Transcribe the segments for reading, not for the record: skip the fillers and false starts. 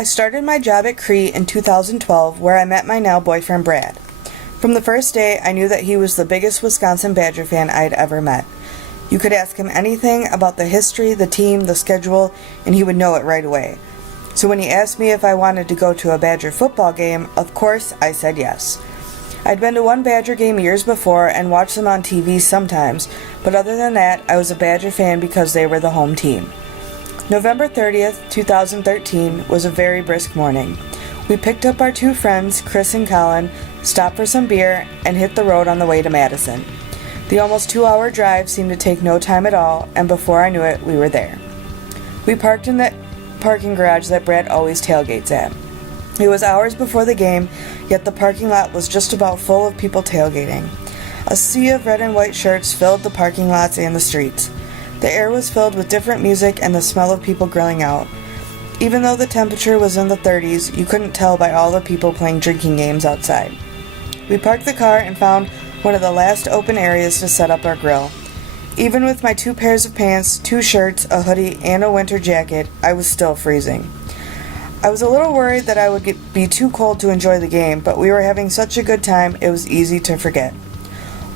I started my job at Crete in 2012, where I met my now boyfriend Brad. From the first day, I knew that he was the biggest Wisconsin Badger fan I had ever met. You could ask him anything about the history, the team, the schedule, and he would know it right away. So when he asked me if I wanted to go to a Badger football game, of course I said yes. I'd been to one Badger game years before and watched them on TV sometimes, but other than that, I was a Badger fan because they were the home team. November 30th, 2013 was a very brisk morning. We picked up our two friends, Chris and Colin, stopped for some beer, and hit the road on the way to Madison. The almost 2-hour drive seemed to take no time at all, and before I knew it, we were there. We parked in the parking garage that Brad always tailgates at. It was hours before the game, yet the parking lot was just about full of people tailgating. A sea of red and white shirts filled the parking lots and the streets. The air was filled with different music and the smell of people grilling out. Even though the temperature was in the 30s, you couldn't tell by all the people playing drinking games outside. We parked the car and found one of the last open areas to set up our grill. Even with my 2 pairs of pants, 2 shirts, a hoodie, and a winter jacket, I was still freezing. I was a little worried that I would be too cold to enjoy the game, but we were having such a good time it was easy to forget.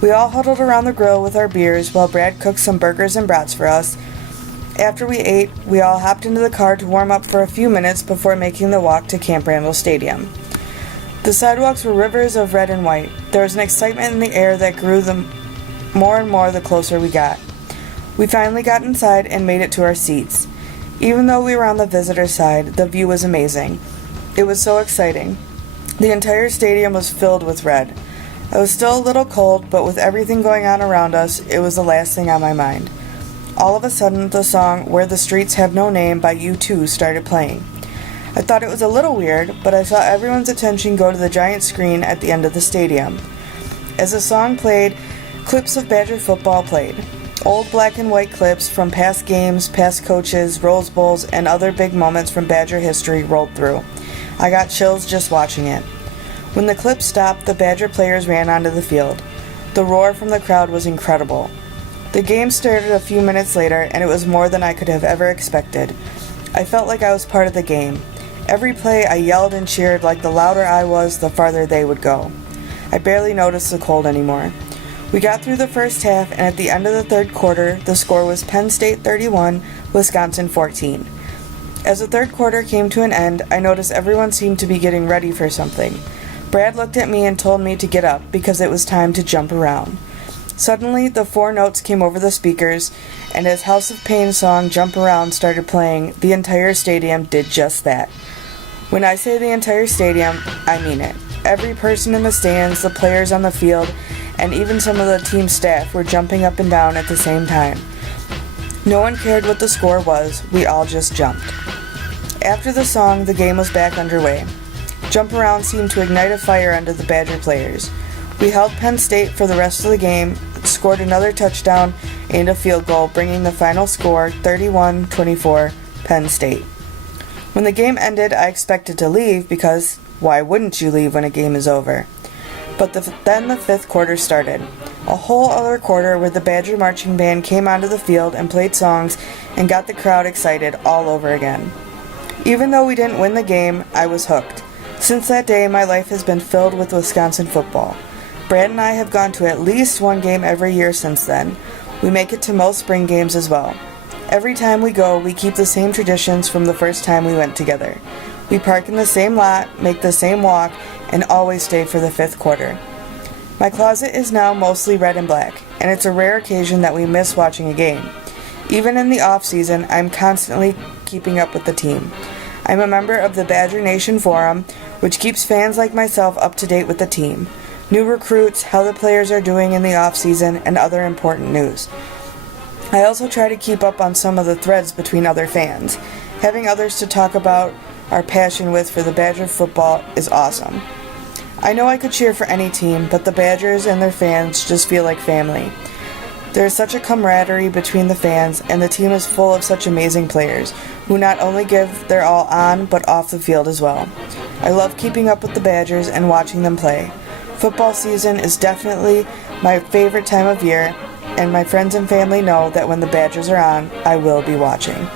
We all huddled around the grill with our beers while Brad cooked some burgers and brats for us. After we ate, we all hopped into the car to warm up for a few minutes before making the walk to Camp Randall Stadium. The sidewalks were rivers of red and white. There was an excitement in the air that grew more and more the closer we got. We finally got inside and made it to our seats. Even though we were on the visitor side, the view was amazing. It was so exciting. The entire stadium was filled with red. I was still a little cold, but with everything going on around us, it was the last thing on my mind. All of a sudden, the song Where the Streets Have No Name by U2 started playing. I thought it was a little weird, but I saw everyone's attention go to the giant screen at the end of the stadium. As the song played, clips of Badger football played. Old black and white clips from past games, past coaches, Rose Bowls, and other big moments from Badger history rolled through. I got chills just watching it. When the clip stopped, the Badger players ran onto the field. The roar from the crowd was incredible. The game started a few minutes later, and it was more than I could have ever expected. I felt like I was part of the game. Every play I yelled and cheered like the louder I was, the farther they would go. I barely noticed the cold anymore. We got through the first half, and at the end of the third quarter, the score was Penn State 31, Wisconsin 14. As the third quarter came to an end, I noticed everyone seemed to be getting ready for something. Brad looked at me and told me to get up because it was time to jump around. Suddenly, the 4 notes came over the speakers, and as House of Pain's song Jump Around started playing, the entire stadium did just that. When I say the entire stadium, I mean it. Every person in the stands, the players on the field, and even some of the team staff were jumping up and down at the same time. No one cared what the score was, we all just jumped. After the song, the game was back underway. Jump Around seemed to ignite a fire under the Badger players. We held Penn State for the rest of the game, scored another touchdown and a field goal, bringing the final score 31-24 Penn State. When the game ended, I expected to leave because why wouldn't you leave when a game is over? But then the 5th quarter started. A whole other quarter where the Badger marching band came onto the field and played songs and got the crowd excited all over again. Even though we didn't win the game, I was hooked. Since that day, my life has been filled with Wisconsin football. Brad and I have gone to at least one game every year since then. We make it to most spring games as well. Every time we go, we keep the same traditions from the first time we went together. We park in the same lot, make the same walk, and always stay for the 5th quarter. My closet is now mostly red and black, and it's a rare occasion that we miss watching a game. Even in the off-season, I'm constantly keeping up with the team. I'm a member of the Badger Nation Forum, which keeps fans like myself up to date with the team, new recruits, how the players are doing in the off-season, and other important news. I also try to keep up on some of the threads between other fans. Having others to talk about our passion with for the Badger football is awesome. I know I could cheer for any team, but the Badgers and their fans just feel like family. There is such a camaraderie between the fans, and the team is full of such amazing players, who not only give their all on, but off the field as well. I love keeping up with the Badgers and watching them play. Football season is definitely my favorite time of year, and my friends and family know that when the Badgers are on, I will be watching.